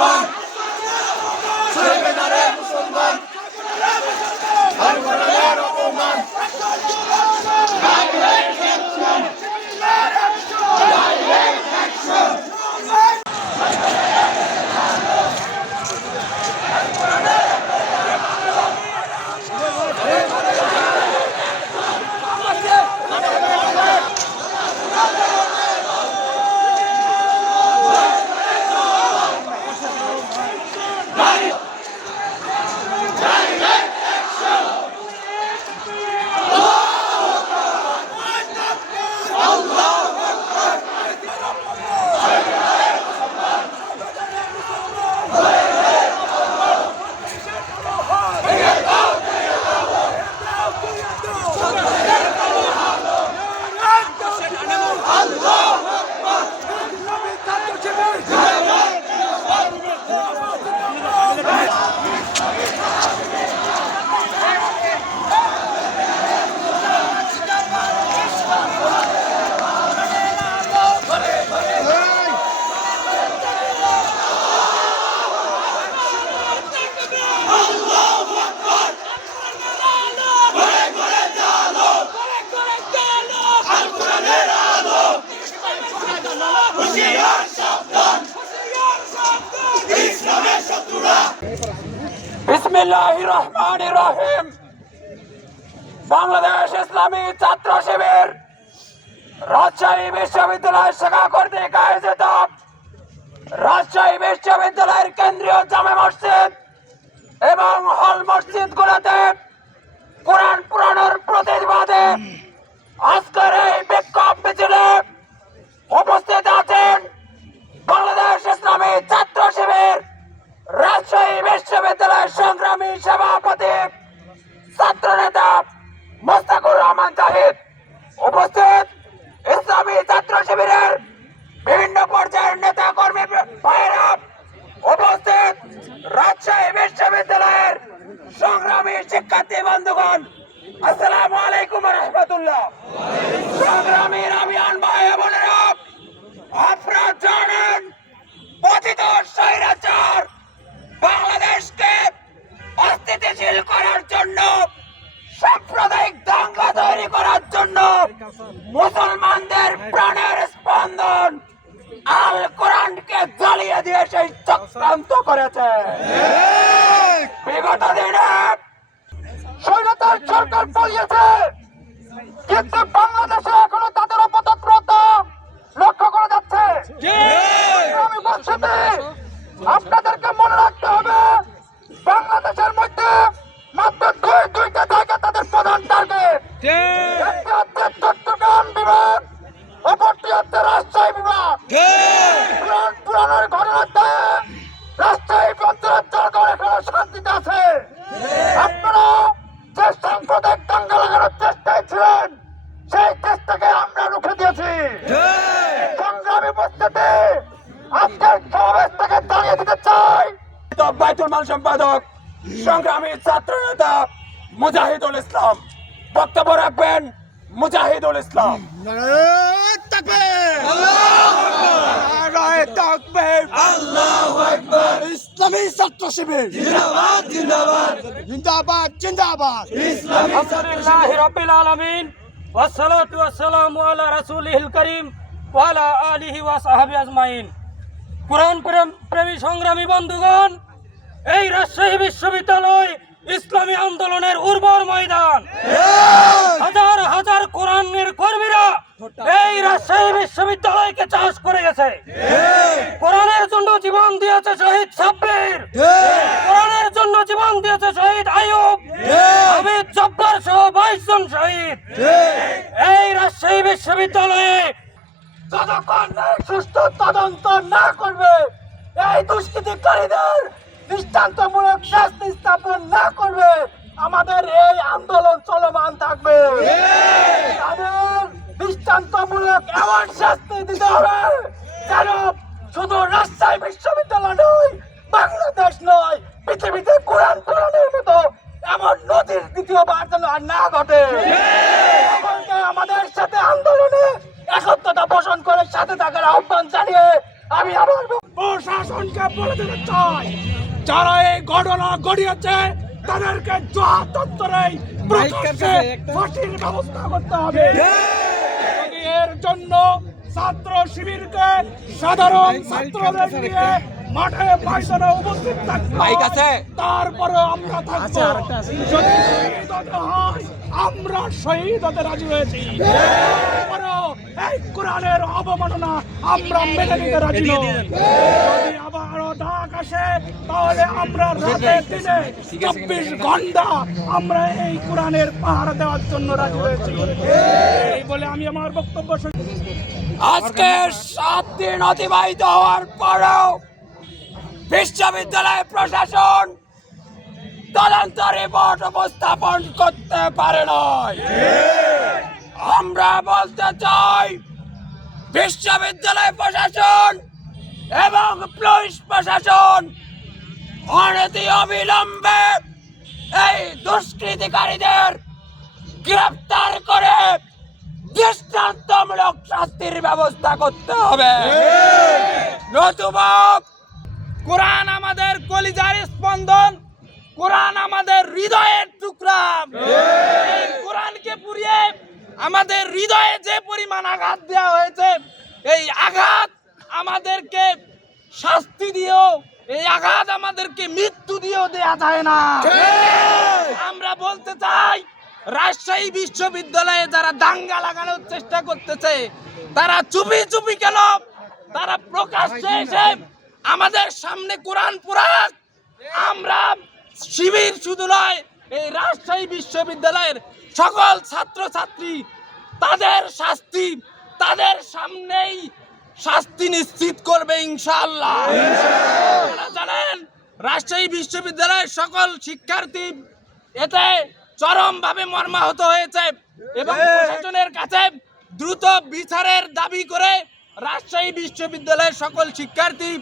অপমান সইবে না রে মুসলমান কোরআনের অপমান ডাইরেক্ট অ্যাকশন ডাইরেক্ট অ্যাকশন বিসমিল্লাহির রহমানির রহিম। বাংলাদেশ ইসলামী ছাত্র শিবির রাজশাহী বিশ্ববিদ্যালয় শাখা কর্তৃক আয়োজিত রাজশাহী বিশ্ববিদ্যালয়ের কেন্দ্রীয় জামে মসজিদ এবং হল মসজিদ গুলোতে কোরআন পুরানোর প্রতিবাদে আজকের এই বিক্ষোভ মিছিলে উপস্থিত আছেন বাংলাদেশ ইসলামী ছাত্র শিবির রাজশাহী বিশ্ববিদ্যালয়ের সংগ্রামী সভাপতি ছাত্র নেতা মোস্তাকুর রহমান জাহিদ, উপস্থিত ইসলামী ছাত্র শিবিরের বিভিন্ন পর্যায়ের নেতা কর্মী ভাইয়েরা, উপস্থিত রাজশাহী বিশ্ববিদ্যালয়ের সংগ্রামী শিক্ষার্থী বন্ধুগণ, আসসালামু আলাইকুম ওয়া রাহমাতুল্লাহ। সংগ্রামী রাবিয়ান ভাই বোনেরা, আপনারা জানেন পতিত স্বৈরাচার বাংলাদেশকে অস্থিতিশীল করার জন্য, সাম্প্রদায়িক দাঙ্গা তৈরি করার জন্য মুসলমানদের প্রাণের স্পন্দন আল কোরআনকে জ্বালিয়ে দিয়ে সেই চক্রান্ত করেছে। বিগত দিনে স্বৈরাচার সরকার পালিয়েছে, কিন্তু বাংলাদেশে এখনো তাদের অপতৎপরতা লক্ষ্য করা যাচ্ছে। আমি বলছি আপনাদেরকে মনে রাখতে হবে, বাংলাদেশের মধ্যে মাত্র দুইটা জায়গা তাদের প্রধান টার্গেট। একটি হচ্ছে চট্টগ্রাম বিভাগ, অপরটি হচ্ছে রাজশাহী বিভাগ। পুরানোর ঘটনাতে রাজশাহী অঞ্চলের জনগণ এখনো শান্তিতে আছে। আপনারা যে সাম্প্রদায়িক দাঙ্গা লাগানোর চেষ্টায় ছিলেন, সেই চেষ্টাকে আমরা রুখে দিয়েছি। সংগ্রামী উপস্থিতি আজকের সমাবেশ থেকে জানিয়ে দিতে চাই, বাইতুল মাল সম্পাদক সংগ্রামী ছাত্র নেতা মুজাহিদুল ইসলাম বক্তব্য রাখবেন। মুজাহিদুল ইসলাম। ইসলামী ছাত্র শিবির জিন্দাবাদ জিন্দাবাদ জিন্দাবাদ জিন্দাবাদ। আলহামদুলিল্লাহি রাব্বিল আলামিন ওয়াসসালাতু ওয়াসসালামু আলা রাসূলিল কারীম ওয়া আলা আলিহি ওয়া সাহবিহি আজমাইন। কোরআন প্রেমী সংগ্রামী বন্ধুগণ, এই রাজশাহী বিশ্ববিদ্যালয় ইসলামী আন্দোলনের উর্বর ময়দান। হাজার হাজার কোরআনের কর্মীরা এই রাজশাহী বিশ্ববিদ্যালয়কে চাষ করে গেছে। কোরআনের জন্য জীবন দিয়েছে শহীদ সাব্বির, কোরআনের জন্য জীবন দিয়েছে শহীদ আইয়ুব, হামিদ জব্বার সহ 22 জন শহীদ। এই রাজশাহী বিশ্ববিদ্যালয়ে যতক্ষণ সুস্থ তদন্ত না করবে, এই দুষ্কৃতিকারীদের দৃষ্টান্তমূলক শাস্তি স্থাপন না করবে, আমাদের এই আন্দোলন চলমান থাকবে। তাদের দৃষ্টান্তমূলক এমন শাস্তি দিতে হবে যেন শুধু রাজশাহী বিশ্ববিদ্যালয় নয়, বাংলাদেশ নয়, পৃথিবীতে কোরআনের মতো এমন নদীর দ্বিতীয়বার যেন আর না ঘটে। আমাদের সাথে আন্দোলনে একত্রতা পোষণ করে সাথে থাকার আহ্বান জানিয়ে আমি আমার প্রশাসনকে বলে দিতে চাই, যারা এই ঘটনা ঘটিয়েছে তাদেরকে যথাযথেই প্রকাশ্যে ফাঁসির ব্যবস্থা করতে হবে। যদি এর জন্য ছাত্র শিবিরকে সাধারণ ছাত্রদের নিয়ে মাঠে ময়দানে উপস্থিত থাকতে তারপরে আমরা থাকবো। যদি শহীদ হতে হয় আমরা শহীদ হতে রাজি হয়েছি, তারপরেও এই কোরআনের অবমাননা আমরা মেনে নিতে রাজি নই। যদি আবারও ডাক আসে তাহলে আমরা রাতে দিনে 24 ঘন্টা আমরা এই কোরআনের পাহারা দেওয়ার জন্য রাজি হয়েছি। এই বলে আমি আমার বক্তব্য আজকে 7 দিন অতিবাহিত হওয়ার পরেও বিশ্ববিদ্যালয় প্রশাসন তদন্ত রিপোর্ট উপস্থাপন করতে পারে নাই। আমরা বলতে চাই বিশ্ববিদ্যালয় প্রশাসন এবং পুলিশ প্রশাসন অনতি অবিলম্বে এই দুষ্কৃতিকারীদের গ্রেফতার করে দৃষ্টান্তমূলক শাস্তির ব্যবস্থা করতে হবে। নতুবা কোরআন আমাদের কলিজার স্পন্দন, কোরআন আমাদের হৃদয়ের টুকরা। এই কোরআনকে পুড়িয়ে আমাদের হৃদয়ে যে পরিমাণ আঘাত দেওয়া হয়েছে, এই আঘাত আমাদেরকে শাস্তি দিয়েও, এই আঘাত আমাদেরকে মৃত্যু দিয়েও দেয়া যায় না। আমরা বলতে চাই রাজশাহী বিশ্ববিদ্যালয়ে যারা দাঙ্গা লাগানোর চেষ্টা করতেছে তারা চুপি চুপি কেন, তারা প্রকাশ্যে এসে আমাদের সামনে কোরআন পুরাক। আমরা শিবির শুধু নয়, এই রাজশাহী বিশ্ববিদ্যালয়ের সকল ছাত্রছাত্রী তাদের শাস্তি তাদের সামনেই শাস্তি নিশ্চিত করবে ইনশাআল্লাহ। আপনারা জানেন রাজশাহী বিশ্ববিদ্যালয়ের সকল শিক্ষার্থী এতে চরমভাবে মর্মাহত হয়েছে এবং প্রশাসনের কাছে দ্রুত বিচারের দাবি করে রাজশাহী বিশ্ববিদ্যালয়ের সকল শিক্ষার্থী